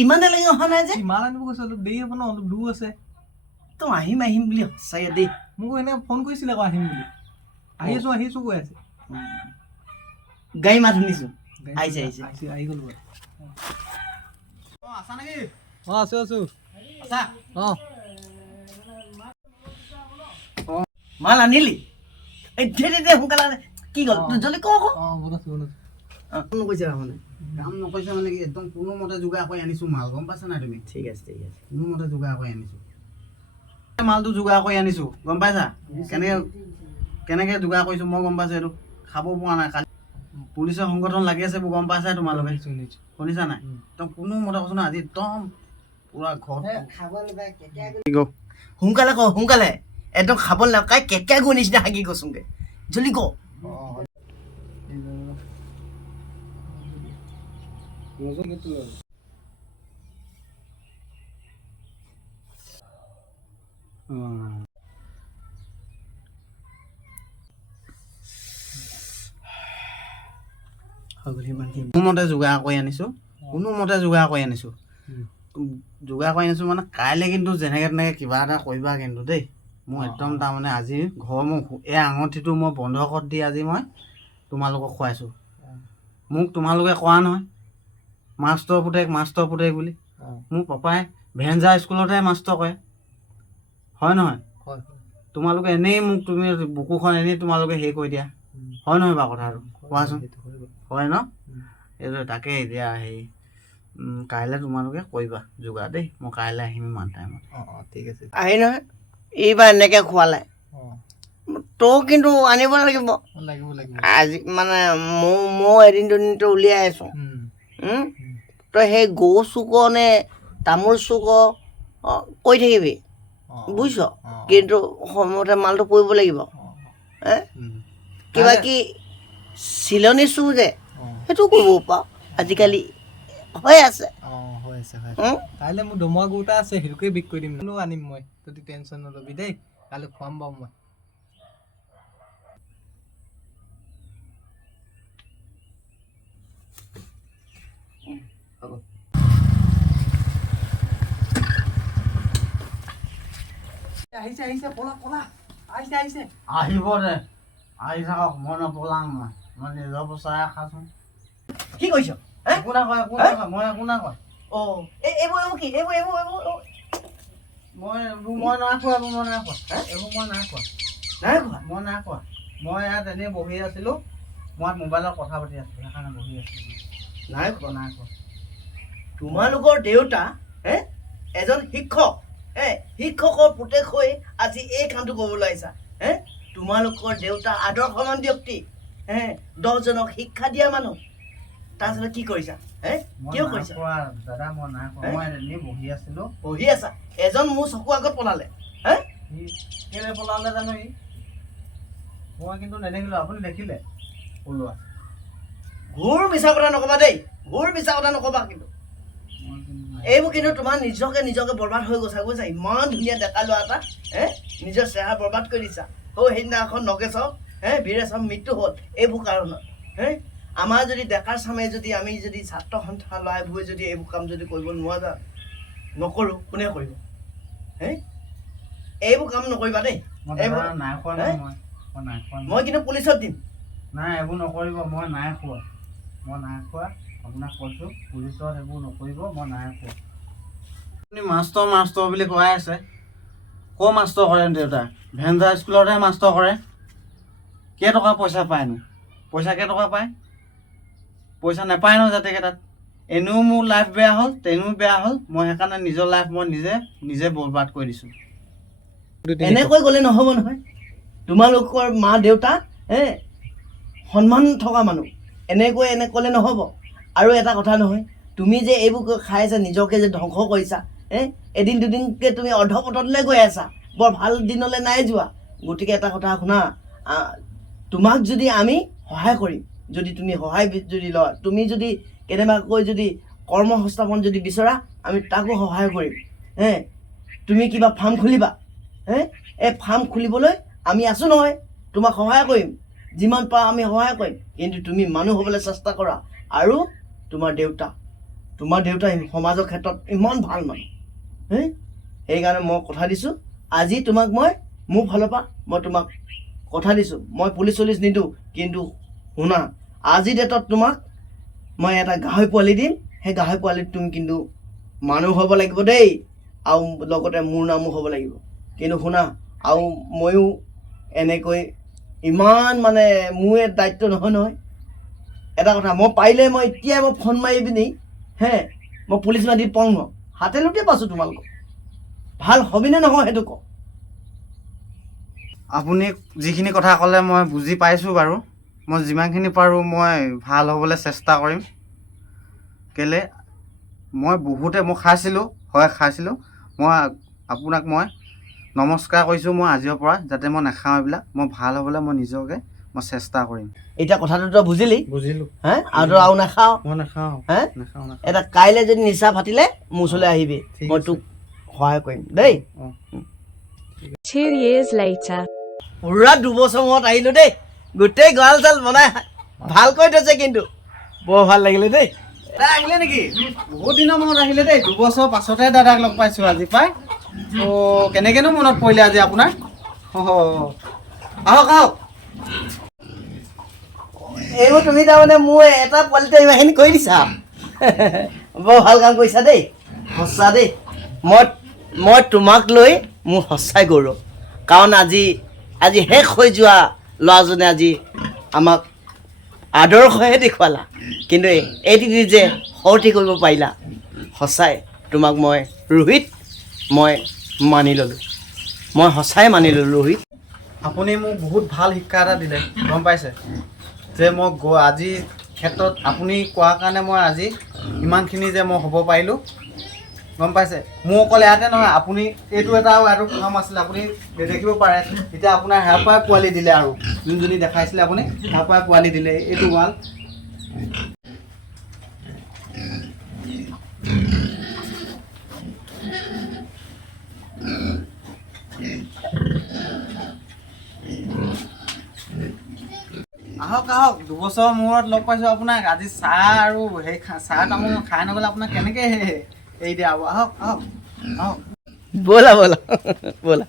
ইমান দেৰি অহা নাই যে মাল আনিব গৈছে অলপ দেৰি হ'ব ন অলপ দূৰ আছে তো আহিম বুলি সঁচাকৈ দেই মোক এনে ফোন কৰিছিলে আকৌ আহিম বুলি আহিছোঁ কৈ আছে গাড়ী মাত শুনিছোঁ আহিছে আহি গ'লো আছা নেকি আছোঁ আছা মাল আনিলি এতিয়া সোনকালে কি গ'ল জলদি কওঁ ফোন কৈছে মানে কাম নকৰিছে মানে কি একদম কোনোমতে যোগাৰ কৰি আনিছোঁ মাল গম পাইছা নাই তুমি ঠিক আছে কোনোমতে যোগাৰ কৰি আনিছোঁ মালটো যোগাৰ কৰি আনিছোঁ গম পাইছা কেনেকৈ যোগাৰ কৰিছোঁ মই গম পাইছোঁ এইটো খাব পৰা নাই কালি পুলিচৰ সংগঠন লাগি আছে গম পাইছা তোমালোকে শুনিছা নাই একদম কোনোমতে কৈছোঁ না আজি একদম পুৰা ঘৰত সোনকালে একদম খাব নাপায় কেতিয়া গৈ নিচিনা হাগি গৈছোগে জলদি ক কোনোমতে যোগাৰ কৰি আনিছোঁ মানে কাইলৈ কিন্তু যেনেকৈ তেনেকৈ কিবা এটা কৰিবা কিন্তু দেই মোৰ একদম তাৰমানে আজি ঘৰ মোক এই আঙঠিটো মই বন্ধকত দি আজি মই তোমালোকক খুৱাইছোঁ মোক তোমালোকে কোৱা নহয় মাষ্টৰ পুতেক বুলি মোৰ পাপাই ভেঞ্জাৰ স্কুলতহে মাষ্টৰ কৰে হয় নহয় তোমালোকে এনেই মোক তুমি বুকুখন এনেই তোমালোকে হেৰি কৰি দিয়া হয় নহয় বাৰু কথাটো কোৱাচোন হয় ন এইটো তাকে এতিয়া হেৰি কাইলৈ তোমালোকে কৰিবা যোগাৰ দেই মই কাইলৈ আহিম ইমান টাইমত ঠিক আছে আহি নহয় এইবাৰ এনেকৈ খোৱালে তই কিন্তু আনিব লাগিব আজি মানে মই এদিন দুদিনটো উলিয়াই আছোঁ তই সেই গৰু চুক নে তামোল চুক কৈ থাকিবি বুজিছ কিন্তু সময়মতে মালটো পৰিব লাগিব কিবা কি চিলনী চুক যে সেইটো কৰিব পাৰ আজিকালি হৈ আছে কাইলৈ মোৰ দমৰা গৰু এটা আছে সেইটোকে বিক্ৰী কৰি দিম আনিম মই যদি টেনশ্যন নল'বি দেই কাইলৈ খুৱাম বাৰু মই আহিছে পলা আহিছে আহিব দে আহি থাকক মই নপলাম মই নিজৰ পইচাৰে খাচোন কি কৰিছ একো নাই কয় মই একো নাই কয় এইবোৰ কি এইবোৰ মই নাই খোৱা মই ইয়াত এনেই বহি আছিলোঁ মই মোবাইলত কথা পাতি আছিলোঁ সেইকাৰণে বহি আছিলোঁ নাই খোৱা তোমালোকৰ দেউতা এজন শিক্ষক শিক্ষকৰ পুতেক হৈ আজি এই কামটো কৰিবলৈ আহিছা তোমালোকৰ দেউতা আদৰ্শৱান ব্যক্তি 10জনক শিক্ষা দিয়া মানুহ তাৰপিছত কি কৰিছা কিয় কৰিছা দাদা মই নাই খোৱা মই এনেই বহি আছা এজন মোৰ চকু আগত পলালে কেলে পলালে জানো মই কিন্তু নেদেখিলোঁ আপুনি দেখিলে পলোৱা ঘূৰ মিছা কথা নকবা দেই কিন্তু এইবোৰ কিন্তু তোমাৰ নিজকে বৰবাদ হৈ গৈছা ইমান ধুনীয়া ডেকা ল'ৰা এটা নিজৰ চেহেৰা বৰবাদ কৰি দিছা সেইদিনাখন নগেশক বীৰেশৰ মৃত্যু হ'ল এইবোৰ কাৰণত আমাৰ যদি ডেকাৰ চামে যদি আমি যদি ছাত্ৰ সন্থা ল'ৰাবোৰে যদি এইবোৰ কাম যদি কৰিব নোৱাৰা নকৰোঁ কোনে কৰিব এইবোৰ কাম নকৰিবা দেই মই কিন্তু পুলিচত দিম নাই এইবোৰ নকৰিব মই নাই খোৱা আপোনাক কৈছোঁ পুলিচত এইবোৰ নকৰিব মই নাই খোৱা আপুনি মাষ্টৰ বুলি কৈ আছে ক'ৰ মাষ্টৰ কৰে দেউতা ভেঞ্জাৰ স্কুলতহে মাষ্টৰ কৰে কেইটকা পইচা পায়নো কেইটকা পায় পইচা নাপায় ন যাতেকৈ তাত এনেও মোৰ লাইফ বেয়া হ'ল তেনেও বেয়া হ'ল মই সেইকাৰণে নিজৰ লাইফ মই নিজে বৰবাদ কৰি দিছোঁ এনেকৈ গ'লে নহ'ব নহয় তোমালোকৰ মা দেউতা সন্মান থকা মানুহ এনে ক'লে নহ'ব আৰু এটা কথা নহয় তুমি যে এইবোৰ খাই আছা নিজকে যে ধ্বংস কৰিছা এদিন দুদিনকৈ তুমি অৰ্ধপতনলৈ গৈ আছা বৰ ভাল দিনলৈ নাই যোৱা গতিকে এটা কথা শুনা তোমাক যদি আমি সহায় কৰিম যদি তুমি সহায় যদি লোৱা তুমি যদি কেনেবাকৈ যদি কৰ্ম সংস্থাপন যদি বিচৰা আমি তাকো সহায় কৰিম তুমি কিবা ফাৰ্ম খুলিবা এই ফাৰ্ম খুলিবলৈ আমি আছোঁ নহয় তোমাক সহায় কৰিম যিমান পাৰা আমি সহায় কৰিম কিন্তু তুমি মানুহ হ'বলৈ চেষ্টা কৰা আৰু তোমাৰ দেউতা তোমাৰ দেউতা সমাজৰ ক্ষেত্ৰত ইমান ভাল মানুহ হে সেইকাৰণে মই কথা দিছোঁ আজি তোমাক মই মোৰ ফালৰ পৰা মই তোমাক কথা দিছোঁ মই পুলিচ চলিচ নিদিওঁ কিন্তু শুনা আজি ডেটত তোমাক মই এটা গাহৰি পোৱালি দিম সেই গাহৰি পোৱালিত তুমি কিন্তু মানুহ হ'ব লাগিব দেই আৰু লগতে মোৰ নামো হ'ব লাগিব কিন্তু শুনা আৰু ময়ো এনেকৈ ইমান মানে মোৰ দায়িত্ব নহয় এটা কথা মই পাৰিলে মই এতিয়াই মই ফোন মাৰি পিনি হে মই পুলিচ মাতি পাওঁ ন হাতে লুটিয়ে পাইছোঁ তোমালোকক ভাল হবিনে নহয় সেইটো কওঁ আপুনি যিখিনি কথা ক'লে মই বুজি পাইছোঁ বাৰু মই যিমানখিনি পাৰোঁ মই ভাল হ'বলৈ চেষ্টা কৰিম কেলৈ মই খাইছিলোঁ মই আপোনাক মই নমস্কাৰ কৰিছোঁ মই আজিৰ পৰা যাতে মই নাখাওঁ এইবিলাক মই ভাল হ'বলৈ মই নিজকে মই চেষ্টা কৰিম এতিয়া কথাটো তই বুজিলি বুজিলোঁ হে আৰু নাখাওঁ মই নাখাওঁ হে নাখাওঁ এটা কাইলৈ যদি নিচা ফাটিলে মোৰ ওচৰলৈ আহিবি মই তোক সহায় কৰিম দেই 2 years later. পুৰা 2 বছৰ মূৰত আহিলোঁ দেই গোটেই গঁৰাল চাল বনাই ভালকৈ থৈছে কিন্তু বৰ ভাল লাগিলে দেই দাদা আহিলে নেকি বহুত দিনৰ মনত আহিলে দেই 2 বছৰ পাছতে দাদাক লগ পাইছোঁ আজি পাই কেনেকৈনো মনত পৰিলে আজি আপোনাৰ আহক আহক এইবোৰ তুমি তাৰমানে মোৰ এটা পোৱালিতে ইমানখিনি কৰি দিছা বৰ ভাল কাম কৰিছা দেই সঁচা দেই মই তোমাক লৈ মোৰ সঁচাই গৌৰৱ কাৰণ আজি শেষ হৈ যোৱা ল'ৰাজনে আজি আমাক আদৰ্শহে দেখুৱালা কিন্তু এইটো যে সৰতি কৰিব পাৰিলা সঁচাই তোমাক মই ৰোহিত মই মানি ল'লোঁ মই সঁচাই মানি ল'লোঁ ৰোহিত আপুনি মোক বহুত ভাল শিক্ষা এটা দিলে গম পাইছে যে মই আজিৰ ক্ষেত্ৰত আপুনি কোৱাৰ কাৰণে মই আজি ইমানখিনি যে মই হ'ব পাৰিলোঁ গম পাইছে মোৰ অকল ইয়াতে নহয় আপুনি এইটো এটা আৰু কাম আছিলে আপুনি দেখিব পাৰে এতিয়া আপোনাৰ হেয়াৰ পৰাই পোৱালি দিলে আৰু যোনজনী দেখাইছিলে আপুনি হেয়াৰ পৰাই পোৱালি দিলে এইটো ৱাল আহক আহক 2 বছৰৰ মূৰত লগ পাইছোঁ আপোনাক আজি চাহ আৰু সেই চাহ তামোল খাই নগ'লে আপোনাক কেনেকৈ এৰি দিয়া হ'ব আহক আহক আহক ব'লা ব'লা ব'লা